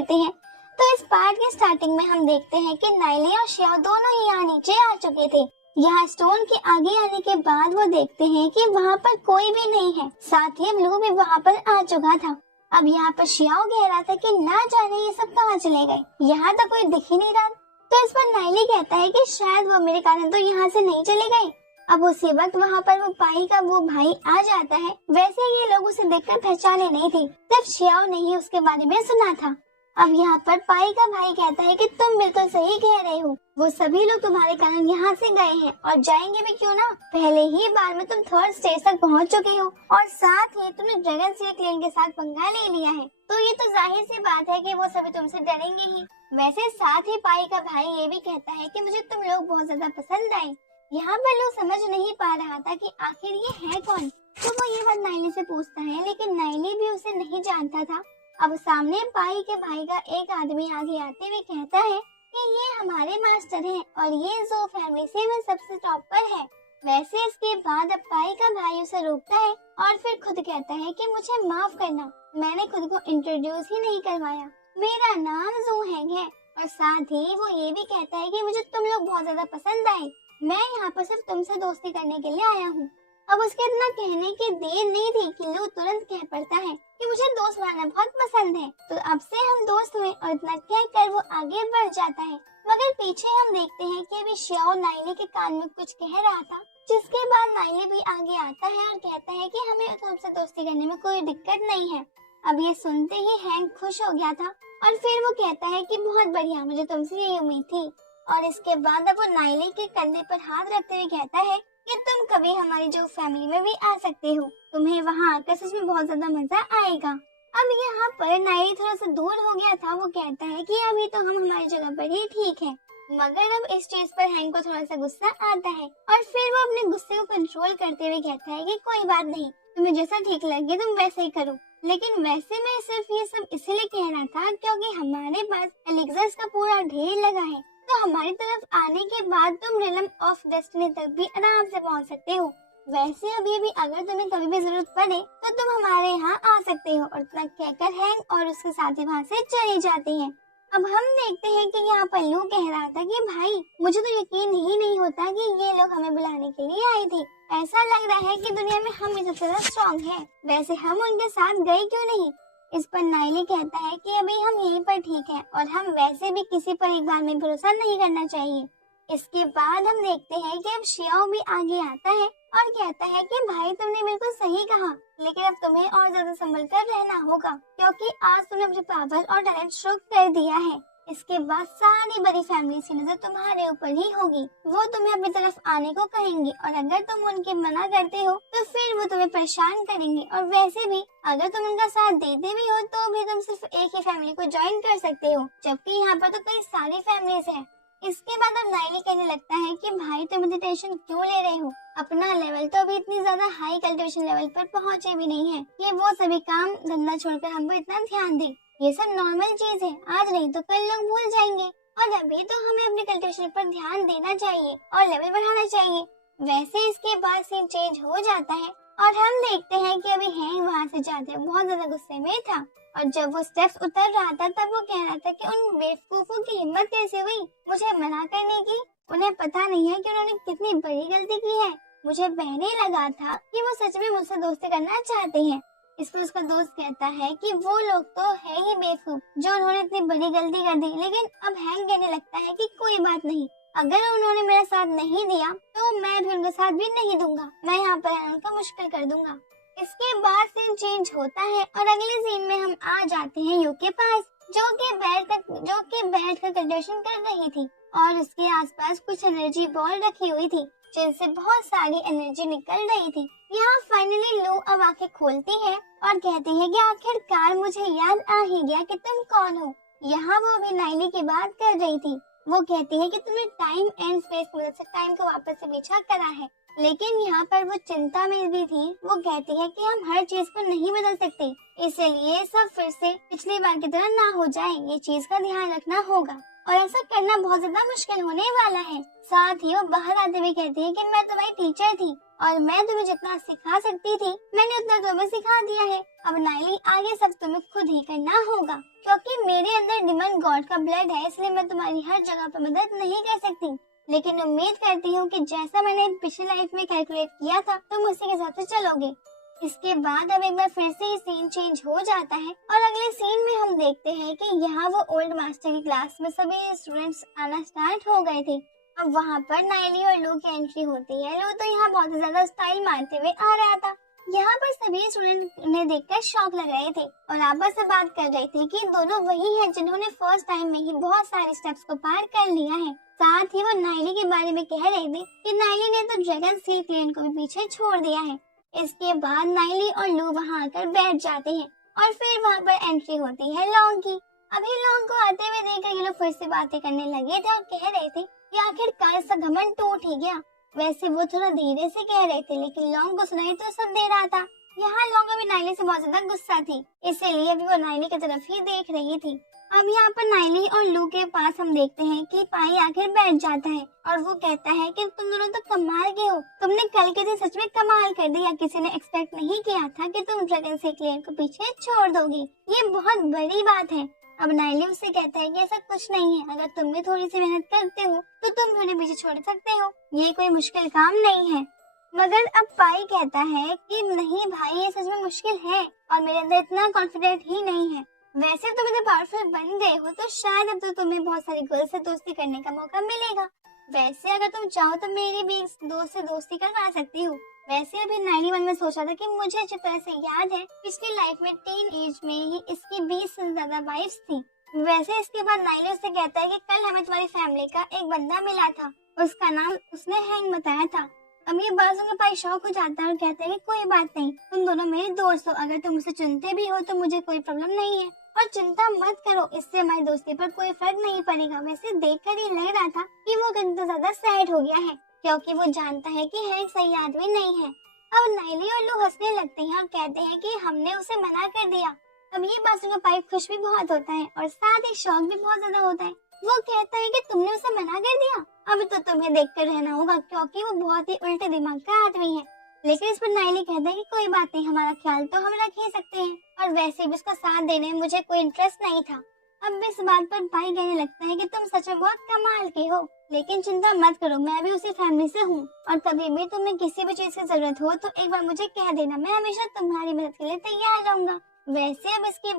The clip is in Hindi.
करते हैं। तो इस पार्ट के स्टार्टिंग में हम देखते हैं कि नाइली और श्याओ दोनों ही यहाँ नीचे आ चुके थे। यहाँ स्टोन के आगे आने के बाद वो देखते हैं कि वहाँ पर कोई भी नहीं है, साथ ही ब्लू भी वहाँ पर आ चुका था। अब यहाँ पर श्याओ कह रहा था कि ना जाने ये सब कहाँ चले गए, यहाँ तो कोई दिख ही नहीं रहा। तो इस पर नाइली कहता है कि शायद वो मेरे कारण तो यहाँ से नहीं चले गए। अब उसी वक्त वहाँ पर वो पाई का वो भाई आ जाता है। वैसे ये लोग उसे देखकर पहचाने नहीं थे, सिर्फ श्याओ ने ही उसके बारे में सुना था। अब यहाँ पर पाई का भाई कहता है कि तुम बिल्कुल सही कह रहे हो, वो सभी लोग तुम्हारे कारण यहाँ से गए हैं और जाएंगे भी क्यों ना। पहले ही बार में तुम 3rd स्टेज तक पहुँच चुके हो और साथ ही तुमने ड्रैगन स्लेयर क्लेन के साथ पंगा ले लिया है, तो ये तो जाहिर सी बात है कि वो सभी तुमसे डरेंगे ही। वैसे साथ ही पाई का भाई ये भी कहता है कि मुझे तुम लोग बहुत ज्यादा पसंद आए। यहाँ पर लोग समझ नहीं पा रहा था कि आखिर ये है कौन, तो वो ये बात नाइली से पूछता है, लेकिन नाइली भी उसे नहीं जानता था। अब सामने पाई के भाई का एक आदमी आगे आते हुए कहता है कि ये हमारे मास्टर हैं और ये जो फैमिली से में सबसे टॉप पर है। वैसे इसके बाद अब पाई का भाई उसे रोकता है और फिर खुद कहता है कि मुझे माफ करना, मैंने खुद को इंट्रोड्यूस ही नहीं करवाया, मेरा नाम जू हैंग है। और साथ ही वो ये भी कहता है कि मुझे तुम लोग बहुत ज्यादा पसंद आए, मैं यहाँ पर सिर्फ तुमसे दोस्ती करने के लिए आया हूँ। अब उसके इतना कहने की देर नहीं थी कि लू तुरंत कह पड़ता है कि मुझे दोस्त बनाना बहुत पसंद है, तो अब से हम दोस्त हुए। और इतना कहकर वो आगे बढ़ जाता है, मगर पीछे हम देखते हैं कि अभी श्याओ नाइली के कान में कुछ कह रहा था, जिसके बाद नाइली भी आगे आता है और कहता है कि हमें तुमसे दोस्ती करने में कोई दिक्कत नहीं है। अब ये सुनते ही हैंक खुश हो गया था और फिर वो कहता है कि बहुत बढ़िया, मुझे तुमसे ये उम्मीद थी। और इसके बाद अब वो नाइली के कंधे पर हाथ रखते हुए कहता है कि तुम कभी हमारी जो फैमिली में भी आ सकते हो, तुम्हें वहाँ आकर सच में बहुत ज्यादा मजा आएगा। अब यहाँ पर नाइली थोड़ा सा दूर हो गया था, वो कहता है कि अभी तो हम हमारी जगह पर ही ठीक है, मगर अब इस चीज पर हैंक को थोड़ा सा गुस्सा आता है और फिर वो अपने गुस्से को कंट्रोल करते हुए कहता है कि कोई बात नहीं, तुम्हें जैसा ठीक लगे तुम वैसे ही करो। लेकिन वैसे मैं सिर्फ ये सब इसलिए कह रहा था क्योंकि हमारे पास एलिक्सर्स का पूरा ढेर लगा है, तो हमारी तरफ आने के बाद तुम रिलम ऑफ डेस्टिनी तक भी आराम से पहुंच सकते हो। वैसे अभी भी अगर तुम्हें कभी भी जरूरत पड़े तो तुम हमारे यहाँ आ सकते हो। और इतना कहकर हैंक और उसके साथी वहाँ से चले जाते हैं। अब हम देखते हैं कि यहाँ पर लू कह रहा था कि भाई मुझे तो यकीन ही नहीं होता कि ये लोग हमें बुलाने के लिए आए थे, ऐसा लग रहा है कि दुनिया में हम ही सबसे ज्यादा स्ट्रॉन्ग है, वैसे हम उनके साथ गए क्यों नहीं। इस पर नाइली कहता है कि अभी हम यहीं पर ठीक हैं और हम वैसे भी किसी पर एक बार में भरोसा नहीं करना चाहिए। इसके बाद हम देखते हैं कि अब श्याओ भी आगे आता है और कहता है कि भाई तुमने बिल्कुल सही कहा, लेकिन अब तुम्हें और ज्यादा संभल कर रहना होगा क्योंकि आज तुमने अपने पावर और टैलेंट शो कर दिया है। इसके बाद सारी बड़ी फैमिली की नजर तुम्हारे ऊपर ही होगी, वो तुम्हें अपनी तरफ आने को कहेंगी और अगर तुम उनके मना करते हो तो फिर वो तुम्हें परेशान करेंगे। और वैसे भी अगर तुम उनका साथ देते भी हो तो भी तुम सिर्फ एक ही फैमिली को ज्वाइन कर सकते हो, जबकि यहाँ पर तो कई सारी फैमिलीज है। इसके बाद अब नाइली कहने लगता है कि भाई तुम इतनी टेंशन क्यों ले रहे हो, अपना लेवल तो अभी इतनी ज्यादा हाई कल्टिवेशन लेवल पर पहुँचे भी नहीं है कि वो सभी काम धंधा छोड़कर हम पर इतना ध्यान दे। ये सब नॉर्मल चीज है, आज नहीं तो कल लोग भूल जाएंगे और अभी तो हमें अपने कल्टिवेशन पर ध्यान देना चाहिए और लेवल बढ़ाना चाहिए। वैसे इसके बाद सीन चेंज हो जाता है और हम देखते हैं कि अभी हैंग वहाँ से जाते बहुत ज्यादा गुस्से में था और जब वो स्टेप्स उतर रहा था तब वो कह रहा था कि उन बेवकूफों की हिम्मत कैसे हुई मुझे मना करने की, उन्हें पता नहीं है कि उन्होंने कितनी बड़ी गलती की है। मुझे पहले लगा था कि वो सच में मुझसे दोस्ती करना चाहते हैं। इस पर उसका दोस्त कहता है कि वो लोग तो है ही बेवकूफ जो उन्होंने इतनी बड़ी गलती कर दी, लेकिन अब हैंग कहने लगता है कि कोई बात नहीं, अगर उन्होंने मेरा साथ नहीं दिया तो मैं भी उनका साथ भी नहीं दूंगा, मैं यहाँ पर रहना उनका मुश्किल कर दूंगा। इसके बाद सीन चेंज होता है और अगले सीन में हम आ जाते हैं यू के पास, जो कि बैठ कर कंडीशन कर रही थी और उसके आसपास कुछ एनर्जी बॉल रखी हुई थी जिनसे बहुत सारी एनर्जी निकल रही थी। यहाँ फाइनली लू अब आंखें खोलती है और कहती है कि आखिरकार मुझे याद आ ही गया कि तुम कौन हो। यहाँ वो अभी नाइली की बात कर रही थी, वो कहती है कि तुमने टाइम एंड स्पेस की मदद से टाइम को वापस से पीछा करा है, लेकिन यहाँ पर वो चिंता में भी थी। वो कहती है कि हम हर चीज को नहीं बदल सकते, इसलिए सब फिर से पिछली बार की तरह ना हो जाए, ये चीज का ध्यान रखना होगा और ऐसा करना बहुत ज्यादा मुश्किल होने वाला है। साथ ही वो बाहर आते हुए कहती है कि मैं तुम्हारी टीचर थी और मैं तुम्हें जितना सिखा सकती थी मैंने उतना तुम्हें सिखा दिया है, अब नाइली आगे सब तुम्हें खुद ही करना होगा। क्योंकि मेरे अंदर डिमन गॉड का ब्लड है, इसलिए मैं तुम्हारी हर जगह पर मदद नहीं कर सकती, लेकिन उम्मीद करती हूँ कि जैसा मैंने पिछली लाइफ में कैलकुलेट किया था तुम उसी के हिसाब से चलोगे। इसके बाद अब एक बार फिर से सीन चेंज हो जाता है और अगले सीन में हम देखते हैं कि यहाँ वो ओल्ड मास्टर की क्लास में सभी स्टूडेंट्स आना स्टार्ट हो गए थे। अब वहाँ पर नाइली और लू की एंट्री होती है। लू तो यहाँ बहुत ज्यादा स्टाइल मारते हुए आ रहा था। यहाँ पर सभी स्टूडेंट उन्हें देखकर शॉक लग रहे थे और आपस में बात कर रहे थे कि दोनों वही हैं जिन्होंने फर्स्ट टाइम में ही बहुत सारे स्टेप्स को पार कर लिया है। साथ ही वो नाइली के बारे में कह रहे थे कि नाइली ने तो ड्रैगन स्टील क्लेन को भी पीछे छोड़ दिया है। इसके बाद नाइली और लू वहाँ आकर बैठ जाते हैं और फिर वहाँ पर एंट्री होती है लॉन्ग की। अभी लॉन्ग को आते हुए देखकर ये लोग फिर से बातें करने लगे थे और कह रहे थे कि आखिरकार इसका घमंड टूट ही गया। वैसे वो थोड़ा धीरे से कह रहे थे लेकिन लॉन्ग को सुनाई तो सब दे रहा था। यहाँ लॉन्ग अभी नाइली से बहुत ज्यादा गुस्सा थी, इसीलिए अभी वो नाइली की तरफ ही देख रही थी। अब यहाँ पर नाइली और लू के पास हम देखते हैं कि पाई आखिर बैठ जाता है और वो कहता है कि तुम दोनों तो कमाल के हो, तुमने कल के दिन सच में कमाल कर दिया। किसी ने एक्सपेक्ट नहीं किया था कि तुम ड्रैगन से क्लेन को पीछे छोड़ दोगी, ये बहुत बड़ी बात है। अब नाइली उससे कहता है कि ऐसा कुछ नहीं है, अगर तुम भी थोड़ी सी मेहनत करते हो तो तुम भी उन्हें पीछे छोड़ सकते हो, ये कोई मुश्किल काम नहीं है। मगर अब पाई कहता है कि नहीं भाई, ये सच में मुश्किल है और मेरे अंदर इतना कॉन्फिडेंट ही नहीं है। वैसे तुम इतने पावरफुल बन गए हो तो शायद अब तो तुम्हें बहुत सारी गर्ल्स से दोस्ती करने का मौका मिलेगा। वैसे अगर तुम चाहो तो मेरी भी दोस्त से दोस्ती करवा सकती हो। वैसे अभी नाइली मन में सोचा था कि मुझे अच्छी तरह से याद है पिछली लाइफ में टीन एज में ही इसकी 20 से ज्यादा वाइफ्स थी। वैसे इसके बाद नाइली उससे कहता है कि कल हमें तुम्हारी फैमिली का एक बंदा मिला था, उसका नाम उसने हैंग बताया था। अब ये बात सुनकर पाई शौक हो जाता है और कहता है कि कोई बात नहीं, तुम दोनों मेरे दोस्त हो, अगर तुम मुझे चुनते भी हो तो मुझे कोई प्रॉब्लम नहीं है और चिंता मत करो, इससे हमारी दोस्ती पर कोई फर्क नहीं पड़ेगा। वैसे देखकर ये लग रहा था कि वो कितना ज्यादा सैड हो गया है क्योंकि वो जानता है कि हैंग सही आदमी नहीं है। अब नाइली और लू हंसने लगते हैं और कहते हैं कि हमने उसे मना कर दिया। अब ये बात सुनकर पाई खुश भी बहुत होता है और साथ ही शौक भी बहुत ज्यादा होता है। वो कहता है कि तुमने उसे मना कर दिया, अभी तो तुम्हें देखकर रहना होगा क्योंकि वो बहुत ही उल्टे दिमाग का आदमी है। लेकिन इस पर नाइली कहता है कि कोई बात नहीं, हमारा ख्याल तो हम रख ही सकते हैं और वैसे भी उसका साथ देने में मुझे कोई इंटरेस्ट नहीं था। अब इस बात पर भाई कहने लगता है कि तुम सच में बहुत कमाल के हो, लेकिन चिंता मत करो, मैं भी उसी फैमिली से हूँ और कभी भी तुम्हें किसी भी चीज की जरूरत हो तो एक बार मुझे कह देना, मैं हमेशा तुम्हारी मदद के लिए तैयार रहूंगा। वैसे अब इसके